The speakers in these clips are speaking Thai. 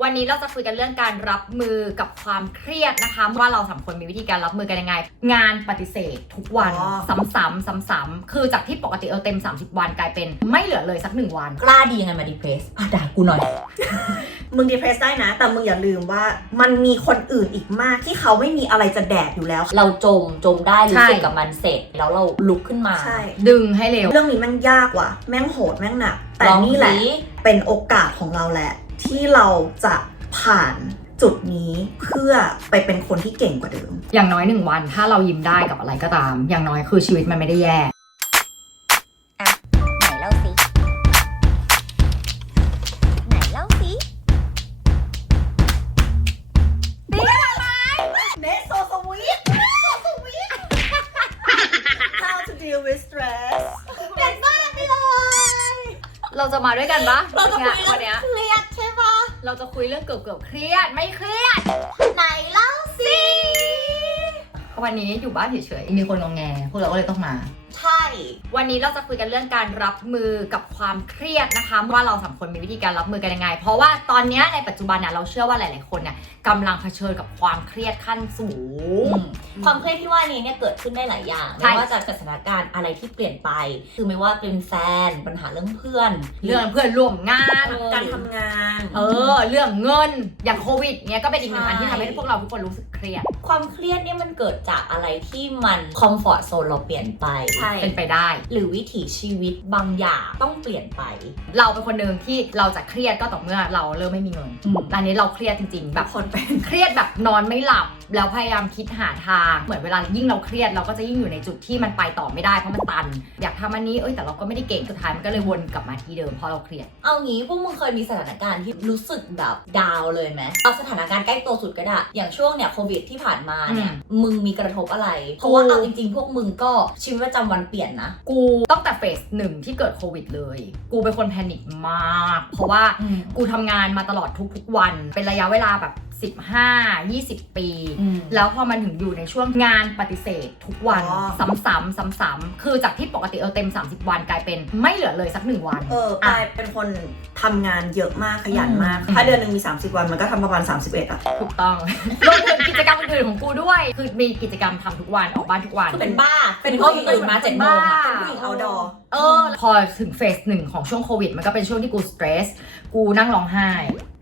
วันนี้เราจะคุยกันเรื่องการรับมือกับความเครียดนะคะ ว่าเราสามคนมีวิธีการรับมือกันยังไง งานปฏิเสธทุกวันอ๋อซ้ำๆซ้ำๆคือจากที่ปกติเออเต็ม 30 วันกลายเป็นไม่เหลือเลยสักหนึ่งวัน กล้าดียังไงมาดีเพรสอะด่ากูหน่อย มึงดีเพรสได้นะ แต่มึงอย่าลืมว่ามันมีคนอื่นอีกมากที่เขาไม่มีอะไรจะแดกอยู่แล้ว เราจมจมได้รู้ใช่สึกกับมันเสร็จ แล้วเราลุกขึ้นมาใช่ ดึงให้เร็ว เรื่องนี้แม่งยากว่ะ แม่งโหดแม่งหนัก แต่ลองนี่แหละสิเป็นโอกาสของเราแหละ ที่เราจะผ่านจุดนี้เพื่อไปเป็นคนที่เก่งกว่าเดิม อย่างน้อยหนึ่งวันถ้าเรายิ้มได้กับอะไรก็ตาม อย่างน้อยคือชีวิตมันไม่ได้แย่ไหนเล่าสิไหนเล่าสิเนสโซสวีทโซสวีท How to deal with stress เด็ดมากไปเลย เราจะมาด้วยกันปะเราจะคุยเรื่ เราจะคุยเรื่องเกือบเกือบเครียดไม่เครียด ไหนเล่าสิ วันนี้อยู่บ้านเฉยๆมีคนงองแงพวกเราก็เลยต้องมา วันนี้เราจะคุยกันเรื่องการรับมือกับความเครียดนะคะว่าเราสามคนมีวิธีการรับมือกันยังไง เพราะว่าตอนเนี้ยในปัจจุบันเนี่ยเราเชื่อว่าหลาย ๆ คนเนี่ยกำลังเผชิญกับความเครียดขั้นสูง ความเครียดที่ว่านี้เนี่ยเกิดขึ้นได้หลายอย่างใช่ไม่ว่าจะเกิดสถานการณ์อะไรที่เปลี่ยนไป คือไม่ว่าเป็นแฟนปัญหาเรื่องเพื่อน เรื่องเพื่อนร่วมงานเออการทำงาน เออ เรื่องเงินอย่างโควิดเนี่ยก็เป็นอีกหนึ่งอันที่ใช่ทำให้พวกเราทุกคนรู้สึกเครียด ความเครียดเนี่ยมันเกิดจากอะไรที่มันคอมฟอร์ z โซนเราเปลี่ยนไปใช่เป็นไปได้หรือวิถีชีวิตบางอย่างต้องเปลี่ยนไป เราเป็นคนหนึ่งที่เราจะเครียดก็ต่อเมื่อเราเริ่มไม่มีเงินอืมตอนนี้เราเครียดจริงๆ แบบคนเป็นเครียดแบบนอนไม่หลับ แล้วพยายามคิดหาทางเหมือนเวลายิ่งเราเครียด เราก็จะยิ่งอยู่ในจุดที่มันไปต่อไม่ได้เพราะมันตัน อยากทำอันนี้เอ้ยแต่เราก็ไม่ได้เก่งสุดท้ายมันก็เลยวนกลับมาที่เดิมเพราะเราเครียด เอางี้พวกมึงเคยมีสถานการณ์ที่รู้สึกแบบดาวเลยไหมเอาสถานการณ์ใกล้ตัวสุดก็ได้ อย่างช่วงเนี่ยโควิดที่ผ่านมาเนี่ยมึงมีกระทบอะไร เพราะว่าเอาจริงๆ พวกมึงก็ชีวิตประจำวันเปลี่ยนนะ กูตั้งแต่เฟสหนึ่งที่เกิดโควิดเลย กูเป็นคนแพนิคมาก เพราะว่ากูทำงานมาตลอดทุกๆวัน เป็นระยะเวลาแบบ 15 20 ปีแล้วพอมันถึงอยู่ในช่วงงานปฏิเสธทุกวันอ๋อ ซ้ำๆซ้ำๆคือจากที่ปกติเออเต็ม 30 วันกลายเป็นไม่เหลือเลยสักหนึ่งวัน เออปายเป็นคนทำงานเยอะมากขยันมาก อืม ถ้าเดือนหนึ่งมี 30 วันมันก็ทำประมาณ 31อะถูกต้องรวมถึงกิจกรรมอื่นๆของกูด้วย คือมีกิจกรรมทำทุกวันออกบ้านทุกวันคือเป็นบ้า เป็นเพราะมึงตื่นมาเจ็ดโมงอะ เป็นผู้หญิง outdoor เออ พอถึงเฟสหนึ่งของช่วงโควิด มันก็เป็นช่วงที่กูสเตรส กูนั่งร้องไห้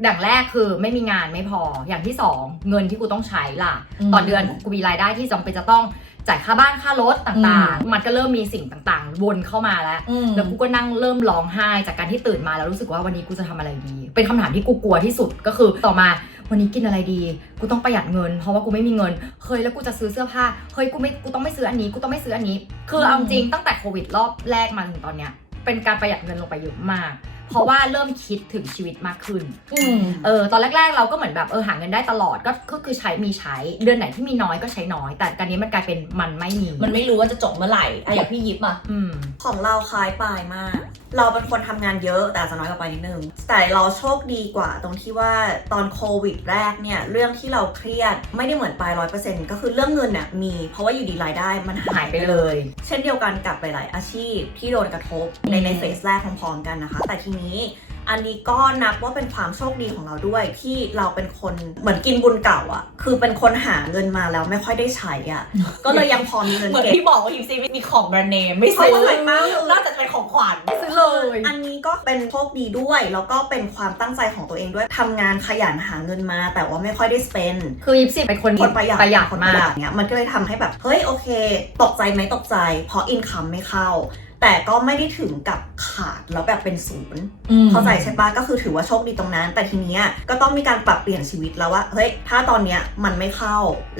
อย่างแรกคือไม่มีงานไม่พอ อย่างที่สองเงินที่กูต้องใช้ล่ะ อืมต่อเดือนกูมีรายได้ที่จำเป็นจะต้องจ่ายค่าบ้านค่ารถต่างๆ มันก็เริ่มมีสิ่งต่างๆ วนเข้ามาแล้ว อืม แล้วกูก็นั่งเริ่มร้องไห้จากการที่ตื่นมาแล้วรู้สึกว่าวันนี้กูจะทำอะไรดี เป็นคำถามที่กูกลัวที่สุดก็คือต่อมา วันนี้กินอะไรดี กูต้องประหยัดเงิน เพราะว่ากูไม่มีเงินเฮ้ยแล้วกูจะซื้อเสื้อผ้า เฮ้ย กูไม่ กูต้องไม่ซื้ออันนี้ กูต้องไม่ซื้ออันนี้ คือเอาจริงตั้งแต่โควิดรอบแรกมาถึงตอนเนี้ย เป็นการประหยัดเงินลงไปเยอะมาก เพราะว่าเริ่มคิดถึงชีวิตมากขึ้นอืมเออตอนแรก ๆ เราก็เหมือนแบบเออหาเงินได้ตลอดก็ก็คือใช้มีใช้เดือนไหนที่มีน้อยก็ใช้น้อย แต่การนี้มันกลายเป็นมันไม่มี มันไม่รู้ว่าจะจบเมื่อไหร่อะอย่างพี่ยิปอะอืมของเราคล้ายปายมาก เราเป็นคนทำงานเยอะแต่อาจจะน้อยกว่าปายนิดนึงแต่เราโชคดีกว่า ตรงที่ว่าตอนโควิดแรกเนี่ยเรื่องที่เราเครียดไม่ได้เหมือนปายร้อยเปอร์เซ็นต์ก็คือเรื่องเงินเนี่ยมีเพราะว่าอยู่ดีรายได้มันหาหายยไปไปเลเลยยเช่นเดียวกันกับหลาย ๆ อาชีพที่โดนกระทบในในเฟสแรกพร้อม ๆ กันนะคะ แต่ทีนี้ อันนี้ก็นับว่าเป็นความโชคดีของเราด้วยที่เราเป็นคนเหมือนกินบุญเก่าอะ่ะคือเป็นคนหาเงินมาแล้วไม่ค่อยได้ใช้อะ่ะก็เลยยังพอมีเงินเหมือนเก็บ ที่บอกว่ายิปซีมีของแบรนด์เนมไม่ไม่ซื้อใช่มากเลยนอกจากจะเป็นของขวัญซื้อเลย อันนี้ก็เป็นโชคดีด้วยแล้วก็เป็นความตั้งใจของตัวเองด้วยทำงานขยันหาเงินมา แต่ว่าไม่ค่อยได้ spend คือยิปซีเป็นคนคนประหยัดประหยัดคนปมาระหยัก ดเนี้ยมันก็เลยทำให้แบบ เฮ้ย โอเค ตกใจไหมตกใจ เพราะอินคัมไม่เข้า แต่ก็ไม่ได้ถึงกับขาดแล้วแบบเป็นศูนย์เข้าใจใช่ปะก็คือถือว่าโชคดีตรงนั้น แต่ทีเนี้ยก็ต้องมีการปรับเปลี่ยนชีวิตแล้วว่าเฮ้ยถ้าตอนเนี้ยมันไม่เข้า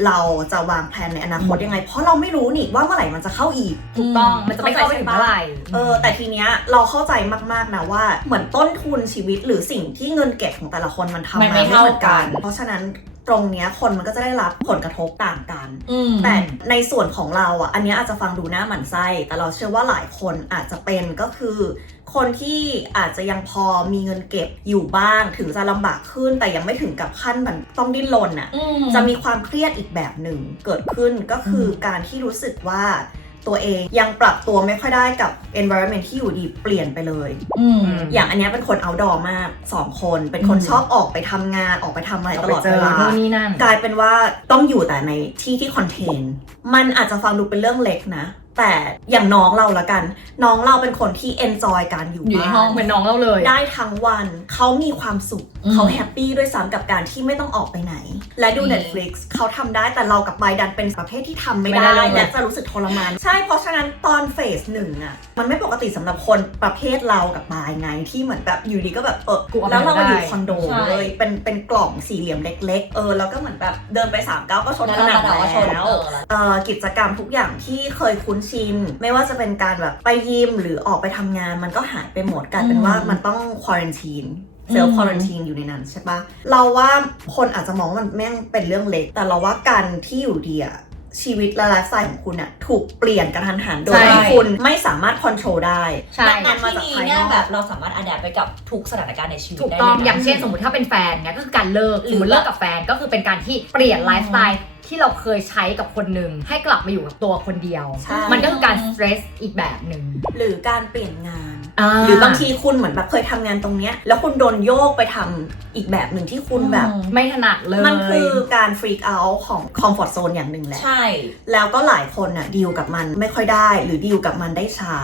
เราจะวางแผนในอนาคตยังไง เพราะเราไม่รู้นี่ว่าเมื่อไหร่มันจะเข้าอีกถูกต้องมันจะไม่เข้าไปถึงเมื่อไหร่เออแต่ทีเนี้ยเราเข้าใจมากๆนะว่าเหมือนต้นทุนชีวิตหรือสิ่งที่เงินเก็บของแต่ละคนมันทำมันมาไม่ไม่เหมือนเท่ากักันนเพราะฉะนั้นตรงเนี้ยคนมันก็จะได้รับผลกระทบต่างกันอืมแต่ในส่วนของเราอะ อันเนี้ยอาจจะฟังดูหน้าหมันไส้ แต่เราเชื่อว่าหลายคนอาจจะเป็นก็คือ คนที่อาจจะยังพอมีเงินเก็บอยู่บ้าง ถึงจะลำบากขึ้น แต่ยังไม่ถึงกับขั้นแบบต้องดิ้นรนอะอืมจะมีความเครียดอีกแบบหนึ่งเกิดขึ้นก็คืออมการที่รู้สึกว่า ตัวเองยังปรับตัวไม่ค่อยได้กับ environment ที่อยู่ดีเปลี่ยนไปเลย อืม อย่างอันเนี้ยเป็นคน outdoor มากสองคน เป็นคนอืม ชอบออกไปทำงานออกไปทำอะไรออกตไปลอดเจเวอลา นู่นนี่นั่น กลายเป็นว่าต้องอยู่แต่ในที่ที่คอนเทน มันอาจจะฟังดูเป็นเรื่องเล็กนะ แต่อย่างน้องเราละกัน น้องเราเป็นคนที่ enjoy การอยู่อยู่ในบ้าห้องนเหมือนน้องเราเลย ได้ทั้งวันเขามีความสุข อืม เขาแฮปปี้ด้วยซ้ำกับการที่ไม่ต้องออกไปไหน และดูอืม Netflix เขาทำได้แต่เรากับไบดันเป็นประเภทที่ทำไม่ไม่ได้ได้เลย และจะรู้สึกทรมาน ใช่เพราะฉะนั้นตอนเฟสหนึ่งอะมันไม่ปกติสำหรับคนประเภทเรากับบายไงที่เหมือนแบบอยู่ดีก็แบบเออ กูเอาไปแล้วเรามาอยู่ได้คอนโดใช่ เลย เป็นเป็นกล่องสี่เหลี่ยมเล็ก ๆ เออ แล้วก็เหมือนแบบเดินไปสามก้าวก็ชนแล้วผเรานังก็ว่าชนแล้ว เออแล้วเอ่อกิจกรรมทุกอย่างที่เคยคุ้นชิน ไม่ว่าจะเป็นการแบบไปยิมหรือออกไปทำงาน มันก็หายไปหมดกลายเป็นว่ามันต้องควอรันทีนเซลอืล์มควอรันทีนอยู่ในนั้นใช่ปะเราว่าคนอาจจะมองว่ามันแม่งเป็นเรื่องเล็ก แต่เราว่าการที่อยู่ดีอะ ชีวิตและไลฟ์สไตล์ของคุณอะถูกเปลี่ยนกระทันหันโดยใช่ ที่คุณไม่สามารถควบคุมได้ใช่ณที่นี้เนี่ยแบบเราสามารถอัดแอปไปกับทุกสถานการณ์ในชีวิตถูกได้ต้องลนะ อย่างเช่นสมมติถ้าเป็นแฟนเนี่ยก็คือการเลิกหหรืรืออเลิกกับแฟนก็คือเป็นการที่เปลี่ยนไลฟ์สไตล์ที่เราเคยใช้กับคนหนึ่งให้กลับมาอยู่กับตัวคนเดียว ใช่ มันก็คือการสเตรสอีกแบบหนึ่ง หรือการเปลี่ยนงาน หรือบางทีคุณเหมือนแบบเคยทำงานตรงเนี้ยแล้วคุณโดนโยกไปทำอีกแบบหนึ่งที่คุณแบบอืมไม่ถนัดเลย มันคือการฟรีกเอาของคอมฟอร์ z โซนอย่างหนึ่งแหละ ใช่ แล้วก็หลายคนน่ะดีลกับมันไม่ค่อยได้หรือดีลกับมันได้ช้า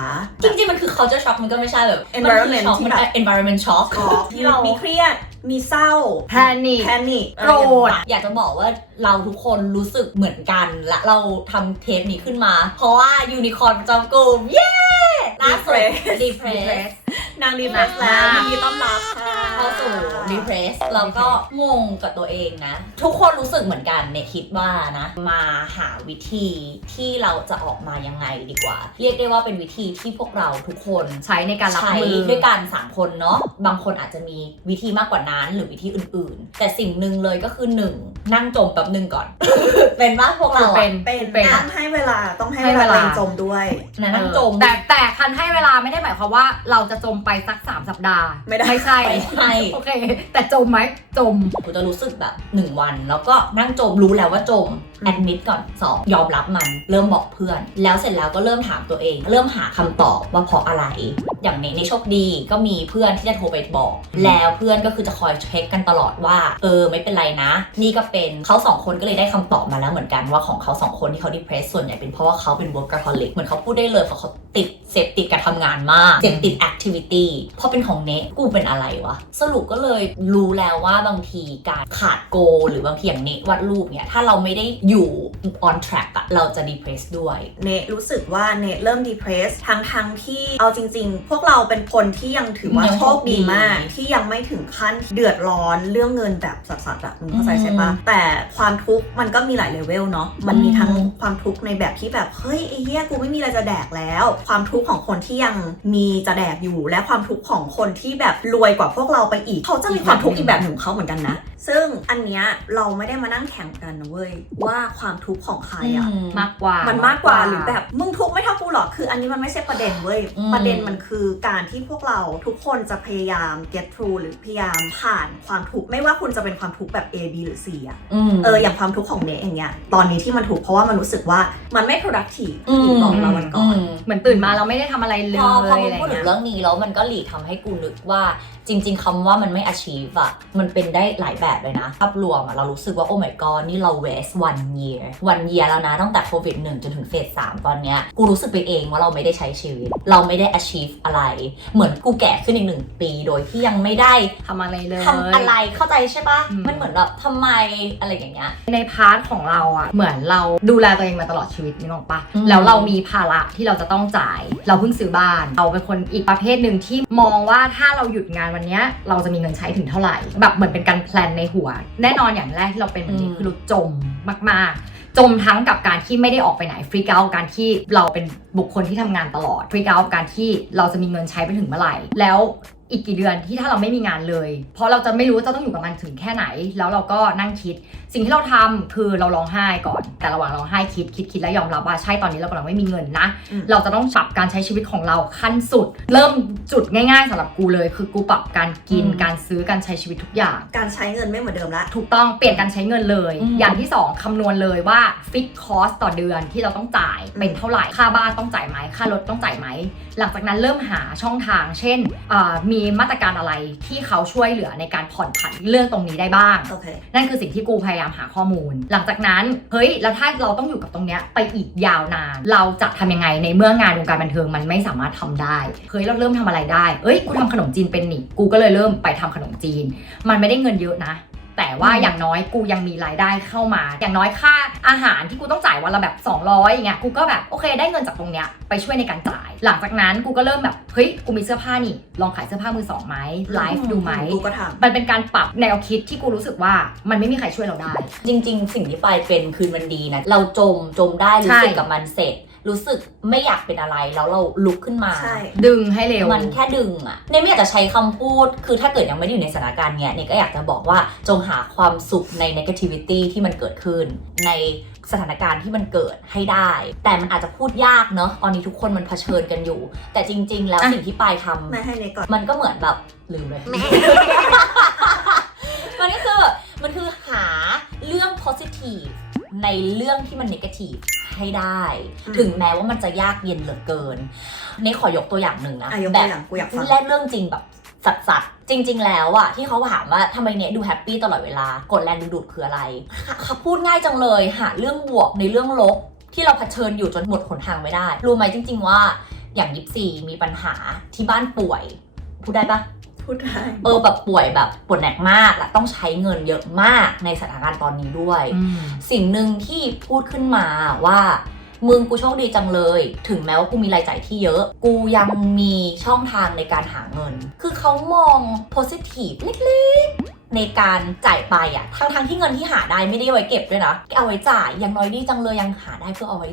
จริงๆ มันคือ culture shock มันก็ไม่ใช่แบบ Environment มันคือ shock ที่มันแบบ environment shock ที่เรามีเครียดมีเศร้าแพนิคแพนิคโกรธอยากจะบอกว่าเราทุกคนรู้สึกเหมือนกัน และเราทำเทปนี้ขึ้นมา เพราะว่ายูนิคอร์นประจำกลุ่มเย้ ล่าสุด depress นางดีเพรสแล้วยินดีต้อนรับค่ะเข้าสู่ depress แล้วก็งงกับตัวเองนะ ทุกคนรู้สึกเหมือนกันเนี่ยคิดว่านะ มาหาวิธีที่เราจะออกมายังไงดีกว่า เรียกได้ว่าเป็นวิธีที่พวกเราทุกคนใช้ในการรับใช้มือ ด้วยกันสามคนเนาะบางคนอาจจะมีวิธีมากกว่านั้นหรือวิธีอื่นๆ แต่สิ่งหนึ่งเลยก็คือหนึ่งนั่งจมแป๊บหนึ่งก่อน เป็นว่าพวกเราเป็อะนเป็นเป็นต้องให้เวลาต้องให้ให้เวเวลาลาตัวเองจมด้วยนะนั่งจม แต่แต่คันให้เวลาไม่ได้หมายความว่าเราจะจมไปสัก3สัปดาห์ไม่ได้ไม่ใช่ไม่ใช่ โอเค แต่จมไหมจมกูจะรู้สึกแบบ1วัน แล้วก็นั่งจมรู้แล้วว่าจมอืมแอดมิดก่อน 2 ยอมรับมัน เริ่มบอกเพื่อน แล้วเสร็จแล้วก็เริ่มถามตัวเอง เริ่มหาคำตอบว่าเพราะอะไร อย่างในในโชคดีก็มีเพื่อนที่จะโทรไปบอก แล้วเพื่อนก็คือจะคอยเช็คกันตลอดว่า เออไม่เป็นไรนะ นี่ก็เป็นเขาสองคนก็เลยได้คำตอบมาแล้วเหมือนกันว่าของเขาสองคนที่เขาดิเพรสส่วนใหญ่เป็นเพราะว่าเขาเป็น workaholic เหมือนเขาพูดได้เลยเพราะเขาติดเสพติดการทำงานมากเสพติด activity พอเป็นของเนกูเป็นอะไรวะสรุปก็เลยรู้แล้วว่าบางทีการขาดโก หรือบางทีอย่างเนวาดรูปเนี่ยถ้าเราไม่ได้อยู่ on track อะเราจะ depress ด้วย เนทรู้สึกว่าเนทเริ่มดีเพรสทั้งทั้งที่เอาจริง ๆ พวกเราเป็นคนที่ยังถือว่ายังโชโชคคดีดีมาก ที่ยังไม่ถึงขั้นเดือดร้อนเรื่องเงินแบบสัสๆอะมึงเข้าใจใช่ปะอืมแต่ความทุกข์มันก็มีหลายเลเวลเนาะมันมีอืมทั้งความทุกข์ในแบบที่แบบ เฮ้ยไอ้เหี้ยกูไม่มีอะไรจะแดกแล้ว ความทุกข์ของคนที่ยังมีจะแดกอยู่ และความทุกข์ของคนที่แบบรวยกว่าพวกเราไปอีก เขาจะมีความทุกข์อีกแบบหนึ่งของเขาเหมือนกันนะซึ่งอันเนี้ยเราไม่ได้มานั่งแข่งกันนะเว้ยว่าความทุกข์ของใครอะมากกว่า มันมากกว่าหรือแบบมึงทุกข์ไม่เท่ากูหรอกคืออันนี้มันไม่ใช่ประเด็นเว้ยอืมประเด็นมันคือการที่พวกเราทุกคนจะพยายาม get through หรือพยายามผ่านความทุกข์ไม่ว่าคุณจะเป็นความทุกข์แบบ A B หรือ C อะอืมเอออย่างความทุกข์ของเนยอย่างเงี้ยตอนนี้ที่มันถูกเพราะว่ามันรู้สึกว่ามันไม่ productive อืมที่บอกเราวันก่อนมเหมือนตื่นมาเราไม่ได้ทำอะไรเลพอพอยมึงอะไรพูดถึเงี้งยเรื่องนี้แล้วมันก็หลีดทำให้กูนึกว่าจริง ๆคำว่ามันไม่ achieve อะมันเป็นได้หลายแบบเลยนะภาพรวมอะเรารู้สึกว่าโอ้ my god นี่เรา waste one year one year แล้วนะ ตั้งแต่โควิด1จนถึงเฟส3ตอนเนี้ย กูรู้สึกไปเองว่าเราไม่ได้ใช้ชีวิต เราไม่ได้ achieve อะไร เหมือนกูแก่ขึ้นอีกหนึ่งปีโดยที่ยังไม่ได้ทำอะไรเลยทำอะไรเข้าใจใช่ปะอืม มันเหมือนแบบทำไมอะไรอย่างเงี้ย ในพาร์ทของเราอะเหมือนเราดูแลตัวเองมาตลอดชีวิตนึกออกปะอืม แล้วเรามีภาระที่เราจะต้องจ่าย เราเพิ่งซื้อบ้านเราเป็นคนอีกประเภทหนึ่งที่มองว่าถ้าเราหยุดงานวันเนี้ยเราจะมีเงินใช้ถึงเท่าไหร่ แบบเหมือนเป็นการแพลนในหัว แน่นอนอย่างแรกที่เราเป็นแบบนี้คือเราจมมาก ๆ จมทั้งกับการที่ไม่ได้ออกไปไหนฟรีกเกาการที่เราเป็นบุคคลที่ทำงานตลอดฟรีกเกาการที่เราจะมีเงินใช้ไปถึงเมื่อไหร่ แล้ว อีกกี่เดือนที่ถ้าเราไม่มีงานเลย เพราะเราจะไม่รู้ว่าจะต้องอยู่กับมันถึงแค่ไหน แล้วเราก็นั่งคิด สิ่งที่เราทำคือเราร้องไห้ก่อน แต่ระหว่างร้องไห้คิดคิดคิดแล้วยอมรับว่าใช่ตอนนี้เรากำลังไม่มีเงินนะอืมเราจะต้องปรับการใช้ชีวิตของเราขั้นสุด เริ่มจุดง่าย ๆสำหรับกูเลย คือกูปรับการกินอืมการซื้อการใช้ชีวิตทุกอย่าง การใช้เงินไม่เหมือนเดิมละถูกต้องเปลี่ยนการใช้เงินเลยอืมอย่างที่ 2คำนวณเลยว่าฟิกคอสต่อเดือนที่เราต้องจ่ายอืมเป็นเท่าไหร่ค่าบ้านต้องจ่ายไหมค่ารถต้องจ่ายไหมหลังจากนั้นเริ่มหาช่องทาง เช่นอ่ามีมาตรการอะไรที่เขาช่วยเหลือในการผ่อนผันเรื่องตรงนี้ได้บ้าง โอเค นั่นคือสิ่งที่กูพยายามหาข้อมูล หลังจากนั้น เฮ้ย แล้วถ้าเราต้องอยู่กับตรงเนี้ยไปอีกยาวนาน เราจะทำยังไงในเมื่องานวงการบันเทิงมันไม่สามารถทำได้ เฮ้ย เราเริ่มทำอะไรได้ เอ้ย กูทำขนมจีนเป็นนี่ กูก็เลยเริ่มไปทำขนมจีน มันไม่ได้เงินเยอะนะ แต่ว่าอืมอย่างน้อยกูยังมีรายได้เข้ามา อย่างน้อยค่าอาหารที่กูต้องจ่ายวันละแบบ 200อย่างเงี้ยกูก็แบบโอเคได้เงินจากตรงเนี้ยไปช่วยในการจ่าย หลังจากนั้นกูก็เริ่มแบบเฮ้ยกูมีเสื้อผ้านี่ ลองขายเสื้อผ้ามือสองไหมไลฟ์ดูไหมกูก็ทมันเป็นการปรับแนวคิดที่กูรู้สึกว่ามันไม่มีใครช่วยเราได้ จริง ๆ สิ่งที่ปายเป็นคืนวันดีนะเราจมจมได้รู้สึกใช่กับมันเสร็จ รู้สึกไม่อยากเป็นอะไรแล้วเราลุกขึ้นมาำใช่ ดึงให้เร็ว มันแค่ดึงอะเนยไม่อยากจะใช้คำพูด คือถ้าเกิดยังไม่ได้อยู่ในสถานการณ์เนี้ยเนยก็อยากจะบอกว่าจงหาความสุขใน negativity ที่มันเกิดขึ้น ในสถานการณ์ที่มันเกิดให้ได้ แต่มันอาจจะพูดยากเนอะตอนนี้ทุกคนมันเผชิญกันอยู่ แต่จริง ๆ แล้วอะ สิ่งที่ปายทำไม่ให้เนก่อน มันก็เหมือนแบบลืมเลย มันก็คือมันคือหาเรื่อง positive ในเรื่องที่มัน negative ให้ได้อืมถึงแม้ว่ามันจะยากเย็นเหลือเกินในขอยกตัวอย่างหนึ่งนะอะยกแบตัวบอย่างกูอยากฟังแรกเรื่องจริงแบบสัดสัดๆจริง ๆ แล้วอะที่เขาถามว่าทำไมเนี้ยดูแฮปปี้ตลอดเวลากดแรงดึงดูดคืออะไรเขาพูดง่ายจังเลยหาเรื่องบวกในเรื่องลบที่เราเผชิญอยู่จนหมดหนทางไม่ได้ รู้ไหมจริง ๆ ว่าอย่างยิปซีมีปัญหาที่บ้านป่วยพูดได้ปะ พูดได้เออแบบป่วยแบบปวดหนักมากและต้องใช้เงินเยอะมากในสถานการณ์ตอนนี้ด้วยอืมสิ่งหนึ่งที่พูดขึ้นมาว่ามึงกูโชคดีจังเลย ถึงแม้ว่ากูมีรายจ่ายที่เยอะ กูยังมีช่องทางในการหาเงิน คือเขามอง positive เล็กๆ ในการจ่ายไปอะทั้งทางๆที่เงินที่หาได้ไม่ได้ไว้เก็บด้วยนะ เอาไว้จ่ายยังน้อยดีจังเลยยังหาได้เพื่อเอาไว้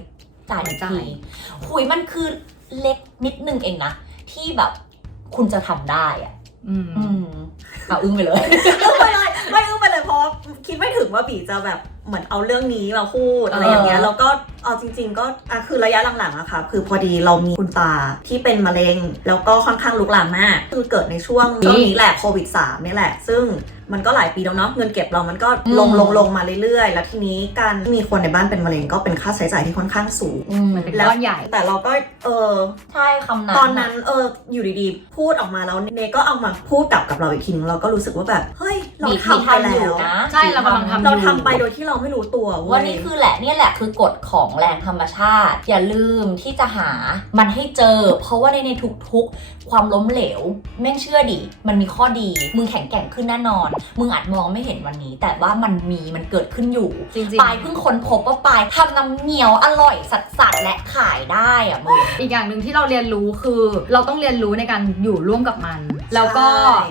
จ่ายอีกจ่าทียหุยมันคือเล็กนิดนึงเองนะ ที่แบบคุณจะทำได้อะ อืมอืมเอาอึ้งไปเลย อึ้งไปเลยไม่อึ้งไปเลยเพราะคิดไม่ถึงว่าบีจะแบบเหมือนเอาเรื่องนี้มาพูดอะไรอย่างเงี้ยเออแล้วก็เอาจริง ๆ ก็อะคือระยะหลังๆอะค่ะคือพอดีเรามีคุณตาที่เป็นมะเร็ง แล้วก็ค่อนข้างลุกลามมาก คือเกิดในช่วงช่วงนี้แหละโควิด3นี่แหละ ซึ่ง มันก็หลายปีแล้วเนาะเงินเก็บเรามันก็ลงอืมลงลงมาเรื่อยๆ แล้วทีนี้การมีคนในบ้านเป็นมะเร็งก็เป็นค่าใช้จ่ายที่ค่อนข้างสูงอืมมันเป็นก้อนใหญ่แต่เราก็เออใช่คำนั้นตอนนั้นเอออยู่ดีๆ พูดออกมาแล้วเนก็เอามาพูดกลับกับเราอีกทีนึงเราก็รู้สึกว่าแบบเฮ้ยเรามีทำไปมีแล้อยู่วนะใช่เรากำลังทำเราทำไปโดยที่เราไม่รู้ตัวเว้ว่ายนี่คือแหละเนี่ยแหละคือกฎของแรงธรรมชาติ อย่าลืมที่จะหามันให้เจอ เพราะว่าในในทุกๆ ความล้มเหลวแม่งเชื่อดิมันมีข้อดีมึงแข็งแกร่งขึ้นแน่นอนมึงอาจมองไม่เห็นวันนี้ แต่ว่ามันมีมันเกิดขึ้นอยู่จริงปายเพิ่งค้นพบว่าปายทำน้ำเหนียวอร่อยสัดๆและขายได้อะมึงๆอีกอย่างหนึ่งที่เราเรียนรู้คือ เราต้องเรียนรู้ในการอยู่ร่วมกับมัน แล้วก็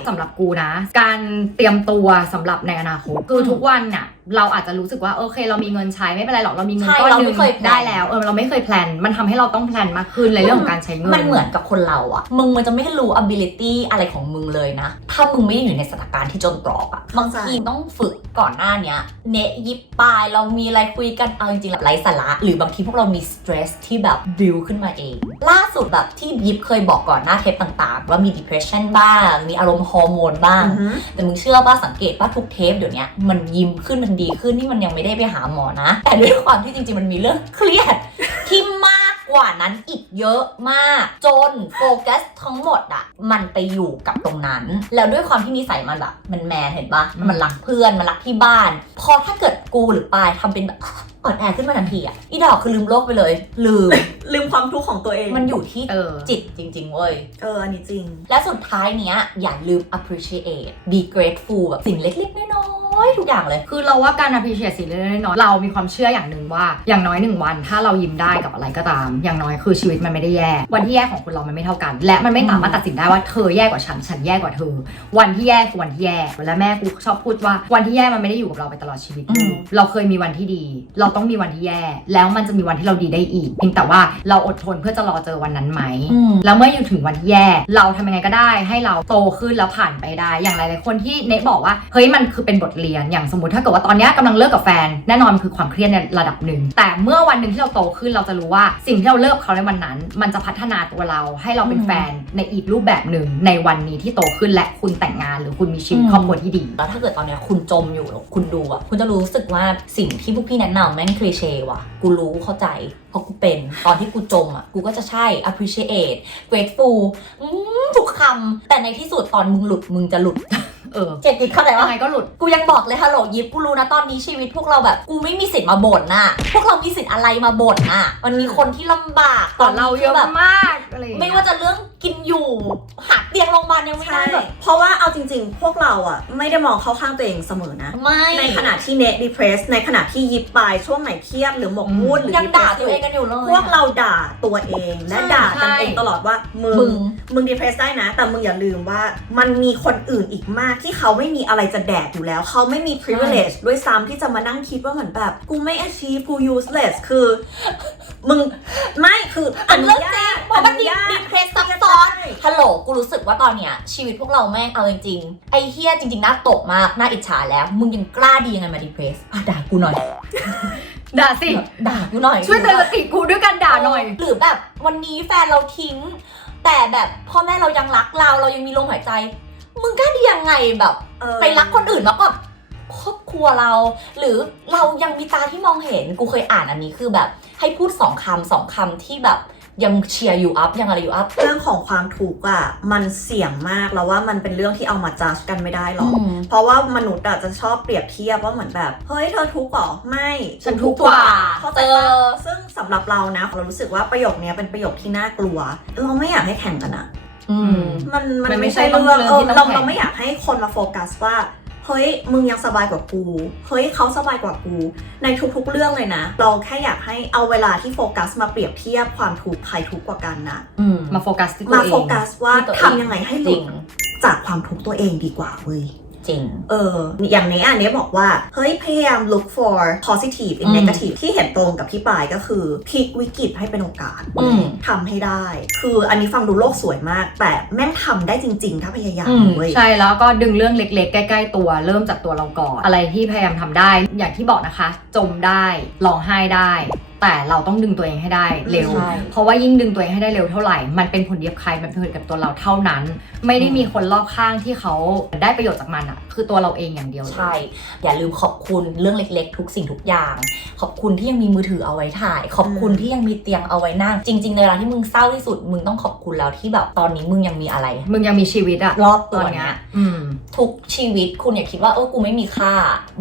สำหรับกูนะ การเตรียมตัวสำหรับในอนาคตคือทุกวันน่ะเราอาจจะรู้สึกว่าโอเค เรามีเงินใช้ไม่เป็นไรหรอกเรามีเงินใช่ก้อนเราหไม่นึ่งเคยแพลน ได้แล้วเออเราไม่เคยแพลนมันทำให้เราต้องแพลนมากขึ้นในเรื่องของการใช้เงิน มันเหมือนกับคนเราอะมึงมันจะไม่รู้ ability อะไรของมึงเลยนะ ถ้ามึงไม่ได้อยู่ในสถานการณ์ที่จนตรอกอะบางทีต้องฝึกก่อนหน้าเนี้ย เนะยิบปายเรามีอะไรคุยกันเอาจริงๆแบบไร้สาระ หรือบางทีพวกเรามี stress ที่แบบ build ขึ้นมาเอง ล่าสุดแบบที่ยิบเคยบอกก่อนหน้าเทปต่างๆ ว่ามี depression บ้าง มีอารมณ์ฮอร์โมนบ้างอือหือแต่มึงเชื่อป่ะสังเกตป่ะทุกเทปเดี๋ยวนี้มันยิ้มขึ้นมันดีขึ้นที่มันยังไม่ได้ไปหาหมอนะ แต่ด้วยความที่จริงๆมันมีเรื่องเครียดที่มา กว่านั้นอีกเยอะมาก จนโฟกัสทั้งหมดอะมันไปอยู่กับตรงนั้น แล้วด้วยความที่นิสัยมันแบบมันแมนเห็นปะมมันรักเพื่อนมันรักที่บ้าน พอถ้าเกิดกูหรือปายทำเป็นแบบ อ่อนแอขึ้นมาทันทีอะอีดอกคือลืมโลกไปเลย ลืม ลืมความทุกข์ของตัวเอง มันอยู่ที่เออ จิตจริง ๆ เว้ย เอออันนี้จริง และสุดท้ายเนี้ย อย่าลืม appreciate be grateful แบบสิ่งเล็กๆ น้อยๆ ทุกอย่างเลย คือเราว่าการ appreciate สิ่งเล็กๆน้อยๆเรามีความเชื่ออย่างหนึ่งว่า อย่างน้อยหนึ่งวันถ้าเรายิ้มได้กับอะไรก็ตาม อย่างน้อยคือชีวิตมันไม่ได้แย่ วันที่แย่ของคนเรามันไม่เท่ากัน และมันไม่สามารถตัดสินได้ว่าเธอแย่กว่าฉัน ฉันแย่กว่าเธอ วันที่แย่คือวันที่แย่ และแม่กูชอบพูดว่า วันที่แย่มันไม่ได้อยู่กับเราไปตลอดชีวิตอืมเราเคยมีวันที่ดี เราต้องมีวันที่แย่ แล้วมันจะมีวันที่เราดีได้อีกเพียงแต่ว่าเราอดทนเพื่อจะรอเจอวันนั้นไหมอืม แล้วเมื่ออยู่ถึงวันที่แย่ เราทำยังไงก็ได้ ให้เราโตขึ้นแล้วผ่านไปได้ อย่างหลายๆคนที่เนทบอกว่าเฮ้ยมันคือเป็นบทเรียนอย่างสมมติถ้าเกิดว่าตอนเนี้ยกำลังเลิกกับแฟน แน่นอนมันคือความเครียดในระดับหนึ่ง แต่เมื่อวันหนึ่งที่เราโตขึ้นเราจะรู้ว่าสิ่งที่เราเลิกเขาในวันนั้น มันจะพัฒนาตัวเราให้เราเป็นอืม แฟนในอีกรูปแบบหนึ่งในวันนี้ที่โตขึ้นและคุณแต่งงาน หรือคุณมีชีวิตอืมครอบครัวที่ดี แล้วถ้าเกิดตอนเนี้ยคุณจมอยู่แล้วคุณดูอะ คุณจะรู้สึกว่าสิ่งที่พวกพี่แนะนำแม่งคลีเช่ว่ะ กูรู้เข้าใจ เพราะกูเป็น ตอนที่กูจมอะ กูก็จะใช่ appreciate grateful อืมทุกคำ แต่ในที่สุดตอนมึงหลุดมึงจะหลุด เออเจ็บกิดเข้าใจยัว่างไงก็หลุด กูยังบอกเลยฮัลโหลยิปกูรู้นะตอนนี้ชีวิตพวกเราแบบ กูไม่มีสิทธิ์มาบ่นน่ะ พวกเรามีสิทธิ์อะไรมาบ่นน่ะ มันมีคนที่ลำบากก่อนเราเยอะแบบ มากอะไรอย่งไม่เงี้ย ว่าจะเรื่องกินอยู่หาเตียงโรงพยาบาลยังไม่ใช่ได้แบบเพราะว่าเอาจริงๆ พวกเราอะ ไม่ได้มองเข้าข้างตัวเองเสมอนะ ไม่ในขณะที่เน t ดีเพรสในขณะที่ยิบไปช่วงไหนเครียดหรือหมกมุ่นหรือ ยัง depressed ด่าตัวเองกันอยู่เลย พวกเราด่าตัวเองและใช่ ด่ากันใช่เองตลอดว่ามึมึง ง มึงดีเพรสได้นะ แต่มึงอย่าลืมว่ามันมีคนอื่นอีกมากที่เขาไม่มีอะไรจะแดกอยู่แล้ว เขาไม่มี privilege ด้วยซ้ำที่จะมานั่งคิดว่าเหมือนแบบ กูไม่ achieve กู useless คือ มึง ไม่คืออมันนุเรื่องจญาริงตเพราะมันมีอญาตมีเครสซับซ้อนฮัลโหลกูรู้สึกว่าตอนเนี้ยชีวิตพวกเราแม่งเอาจริงๆไอ้เฮียจริงๆน่าตกมากน่าอิจฉาแล้ว มึงยังกล้าดียังไงมาดีเพรสอะด่ากูหน่อย ด่าสิ ด่ากูหน่อยช่วยเตือนสติกูด้วยกันด่าหน่อย หรือแบบวันนี้แฟนเราทิ้ง แต่แบบพ่อแม่เรายังรักเราเรายังมีลมหายใจ มึงกล้าดียังไงแบบ เออไปรักคนอื่นมากกว่าครอบครัวเรา หรือเรายังมีตาที่มองเห็นกูเคยอ่านอันนี้คือแบบ ให้พูดสองคำสองคำที่แบบยังเชียร์อยู่อัพยังอะไรอยู่อัพ เรื่องของความถูกข์อะมันเสี่ยงมากแล้วว่ามันเป็นเรื่องที่เอามาจัดกันไม่ได้หรอกอืมเพราะว่ามนุษย์อะจะชอบเปรียบเทียบว่าเหมือนแบบเฮ้ยเธอทุกข์เหรอไม่ฉันทุกข์กว่าเข้าใจเอปะอซึ่งสำหรับเรานะเรารู้สึกว่าประโยคเนี้ยเป็นประโยคที่น่ากลัว เราไม่อยากให้แข่งกันอะอื มมันมันมันไม่ไม่ใช่ใช่ต้องเรื่องเรื่องเออที่ต้องเราแข่งเราไม่อยากให้คนมาโฟกัสว่าเฮ้ยมึงยังสบายกว่ากูเฮ้ยเขาสบายกว่ากูในทุกๆเรื่องเลยนะ เราแค่อยากให้เอาเวลาที่โฟกัสมาเปรียบเทียบความถูกข์ใครทุกข์กว่ากันนะอืมมาโฟกัสที่ตัวมาเอโฟงกัสว่าที่ตัวเองทำยังไงให้หจลุริดงจากความทุกข์ตัวเองดีกว่าเว้ย จริง เออ อย่างเนี้ยอันเนี้ยบอกว่า เฮ้ย พยายาม look for positive อื in ม negative ที่เห็นตรงกับพี่ปายก็คือพลิกวิกฤตให้เป็นโอกาสอืม ทำให้ได้ คืออันนี้ฟังดูโลกสวยมาก แต่แม่งทำได้จริง ๆ ถ้าพยายามอืมเว้ย ใช่แล้วก็ดึงเรื่องเล็กๆ ใกล้ ๆ ตัว เริ่มจากตัวเราก่อน อะไรที่พยายามทำได้ อย่างที่บอกนะคะ จมได้ร้องไห้ได้ แต่เราต้องดึงตัวเองให้ได้เร็ว ใช่ เพราะว่ายิ่งดึงตัวเองให้ได้เร็วเท่าไหร่ มันเป็นผลดีกับใคร มันเป็นผลดีกับตัวเราเท่านั้น ไม่ได้มีคนรอบข้างที่เขาได้ประโยชน์จากมันอะคือตัวเราเองอย่างเดียวเลย ใช่ อย่าลืมขอบคุณเรื่องเล็กๆ ทุกสิ่งทุกอย่าง ขอบคุณที่ยังมีมือถือเอาไว้ถ่าย ขอบคุณอืมที่ยังมีเตียงเอาไว้นั่ง จริงๆในเวลาที่มึงเศร้าที่สุด มึงต้องขอบคุณแล้วที่แบบตอนนี้มึงยังมีอะไร มึงยังมีชีวิตอะรอบตตัอวนเนี้เนี้ย ย อืม ทุกชีวิตคุณอย่าคิดว่าเออกูไม่มีค่า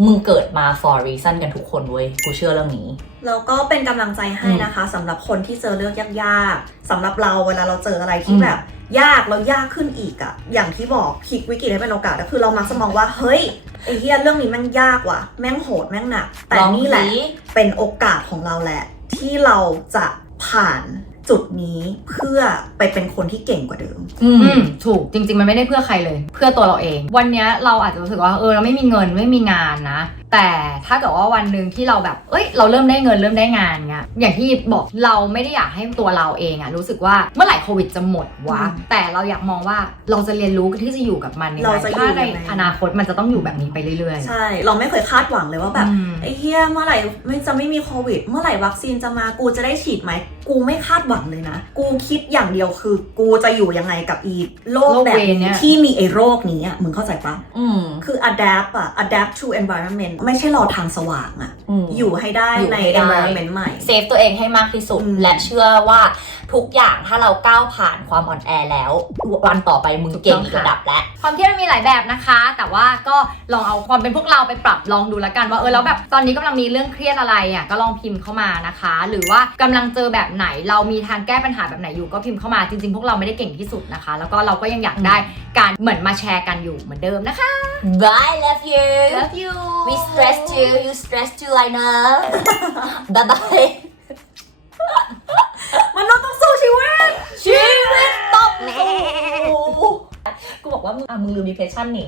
มึงเกิดมา for reason กันทุกคนเว้ย กูเชื่อเรื่องนี้ แล้วก็เป็นกำลังใจให้อืมนะคะสำหรับคนที่เจอเรื่องยากๆสำหรับเราเวลาเราเจออะไรที่อืมแบบ ยากแล้วยากขึ้นอีกอะอย่างที่บอกพลิกวิกฤตให้เป็นโอกาสก็คือเรามักจะมองว่าเฮ้ยไอ้เหี้ยเรื่องนี้แม่งยากว่ะแม่งโหดแม่งหนักแต่ลองนี่แหละสิเป็นโอกาสของเราแหละ ที่เราจะผ่านจุดนี้เพื่อไปเป็นคนที่เก่งกว่าเดิม อือืมมถูกจริง ๆ มันไม่ได้เพื่อใครเลย เพื่อตัวเราเอง วันเนี้ยเราอาจจะรู้สึกว่าเออเราไม่มีเงินไม่มีงานนะ แต่ถ้าเกิดว่าวันหนึ่งที่เราแบบ เอ้ย เราเริ่มได้เงินเริ่มได้งานเงี้ย อย่างที่บอกเราไม่ได้อยากให้ตัวเราเองอะรู้สึกว่าเมื่อไหร่โควิดจะหมดวะอืมแต่เราอยากมองว่าเราจะเรียนรู้ที่จะอยู่กับมันยังเราไงจะอยู่ถ้าในยังไง อนาคตมันจะต้องอยู่แบบนี้ไปเรื่อยๆใช่ เราไม่เคยคาดหวังเลยว่าแบบอืม ไอ้เฮียเมื่อไหร่ไม่จะไม่มีโควิด เมื่อไหร่วัคซีนจะมากูจะได้ฉีดไหม กูไม่คาดหวังเลยนะ กูคิดอย่างเดียวคือ กูจะอยู่ยังไงกับอีโลกโลกแบบเวรเนี่นี้ย ที่มีไอ้โรคนี้อะมึงเข้าใจปะอืม คือ adapt อะ adapt to environment ไม่ใช่รอทางสว่างอะอืมอยู่ให้ได้อยู่ในให้ได้ environment ใหม่ เซฟตัวเองให้มากที่สุด อืม และเชื่อว่า ทุกอย่างถ้าเราก้าวผ่านความอ่อนแอแล้ววันต่อไปมึงเก่งอีกระดับแล้วความเครียดมันมีหลายแบบนะคะ แต่ว่าก็ลองเอาความเป็นพวกเราไปปรับลองดูแล้วกันว่าเออแล้วแบบตอนนี้กำลังมีเรื่องเครียดอะไรอะก็ลองพิมพ์เข้ามานะคะ หรือว่ากำลังเจอแบบไหนเรามีทางแก้ปัญหาแบบไหนอยู่ก็พิมพ์เข้ามาจริงๆ พวกเราไม่ได้เก่งที่สุดนะคะ แล้วก็เราก็ยังอยากได้การเหมือนมาแชร์กันอยู่เหมือนเดิมนะคะ Bye love you love you we stress you you stress too I know bye bye มันษย์ต้องสู้ชีวิต ชีวิตต้องสู้กูบอกบอกว่ามึงอะมึงลืม depression นี่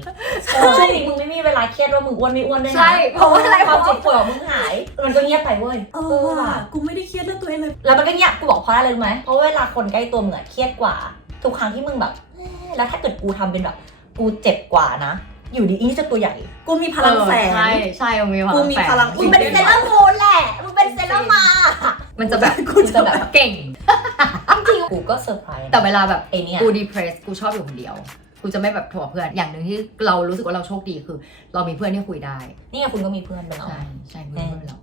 ช่วงนี้มึงไม่มีเวลาเครียดว่ามึงอ้วนไม่อ้วนด้วยนะใช่เพราะว่าอะไรความเจ็บปวดของมึงหาย มันก็เงียบไปเว้ยเออว่ะกูไม่ได้เครียดเรื่องตัวเองเลย แล้วมันก็เงียบกูบอกเพราะอะไรรู้ไหมเพราะเวลาคนใกล้ตัวมึงอะเครียดกว่า ทุกครั้งที่มึงแบบเอ๊ะแล้วถ้าเกิดกูทำเป็นแบบ กูเจ็บกว่านะ อยู่ดีอีนี่จะตัวใหญ่ กูมีพลังแฝงใช่ใช่มันมีพลังกูมีแฝงพลังมึงเป็นเซเลอร์มูนแหละมึงเป็นเซเลอร์มา มันจะแบบกูจะแบบเก่ง จริงๆกูก็เซอร์ไพรส์แต่เวลาแบบเอเนี่ยกูดิเพรสกูชอบอยู่คนเดียว กูจะไม่แบบโทรหเพื่อน อย่างหนึ่งที่เรารู้สึกว่าเราโชคดีคือ เรามีเพื่อนที่คุยได้ นี่ไงคุณก็มีเพื่อนเป็นเรา ใช่ ใช่เพื่อนเรา